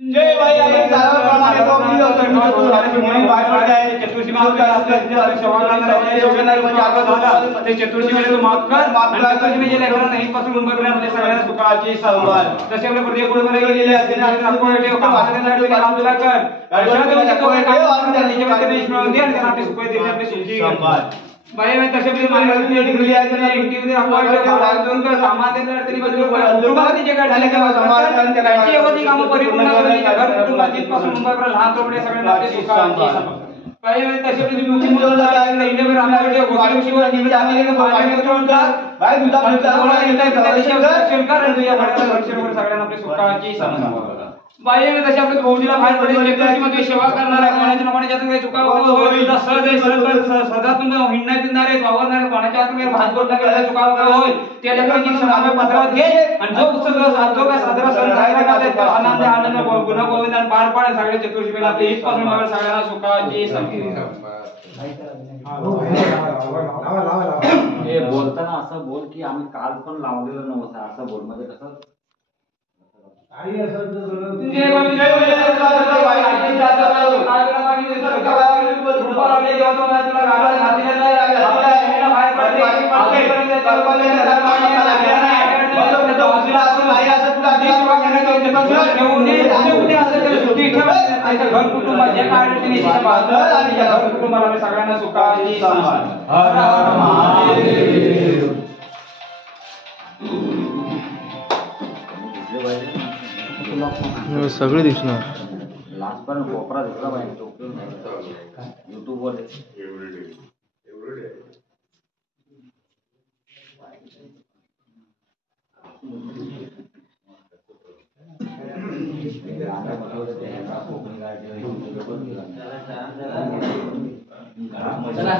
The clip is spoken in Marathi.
जय भाई आपण साराप्रमाणे टोपली होतो म्हणून बाहेर पडत आहे चतुर्थी माफ कर आपल्या शोभनार म्हणजे आगत झाला ते चतुर्थी मध्ये तो माफ कर आणि चतुर्थी मध्ये लेकरांना नाही पासून मुंबईपर्यंत आपल्या सगळ्यांना सुखाची संवाद तसे आपले प्रत्येक कुटुंबाला गेलेले असते आणि आपण ठेव कामाला काम तुला कर अशा तो ठेव आणि त्याच्यामध्ये देश मिळवून दे आणि त्यांना आपली सुख देते आपली सुखी संवाद भाई मैं तसे भी मला डिग्री आहे तर इंटरव्ह्यू आपण दोन कर सामान देणार तरी बदलू कुटुंबाला तिचे काय झाले का समाधान त्याची एवढी कामं परिपूर्ण करून घर कुटुंबाची पासून मुंबईपर्यंत लहान तोडे सगळ्यांना आपली सुखाची भाई मैं तसे भी मुख्य मुद्दा आहे इंडियावर आमच्याकडे गोष्टी शिवाय निमित्त आम्ही पाणी करून भाई दुधा सरकार या सगळ्यांना आपली सुखाची संवाद बाई आणि तसे आपल्या गौडीला बाहेर पडेल चतुर्थीमध्ये सेवा करणार आहे कोणाच्या कोणाच्या हातून चुका होईल सहज सदा तुम्ही हिंडणार फिरणारे वावरणारे कोणाच्या हातून भात गोडला केलेला चुका होईल त्या लेकरांची समाज पत्रात घे आणि जो उत्सव साधतो का साजरा सण साजरा आनंद आनंद गुण गोविंद पार पाड सगळे चतुर्थी मेला आपले हीच पासून मला सगळ्यांना सुखाची संधी हे बोलताना असं बोल की आम्ही काल पण लावलेलं नव्हतं असं बोल म्हणजे कसं आई असं जय बाबा जय बाबा आई जाता कागला मागे सरकार रुपा लागले जेव्हा तुला गाडा हातीला हातीला बाहेर पडते आजपर्यंत कल्पना धर्माने लागला नाही बघ तो हौसला असून आई असं तुला देश वगैरे घेऊन कुठे असेल तर सुट्टी ठेव आणि घर कुटुंबात जे काय अडचणी तिच्या बांधल आणि त्या घर कुटुंबाला सगळ्यांना सुखाची संवाद हर हर महादेव सगळे दिसणार लास्ट पर्यंत कोपरा दिसला पाहिजे युट्यूब वर चला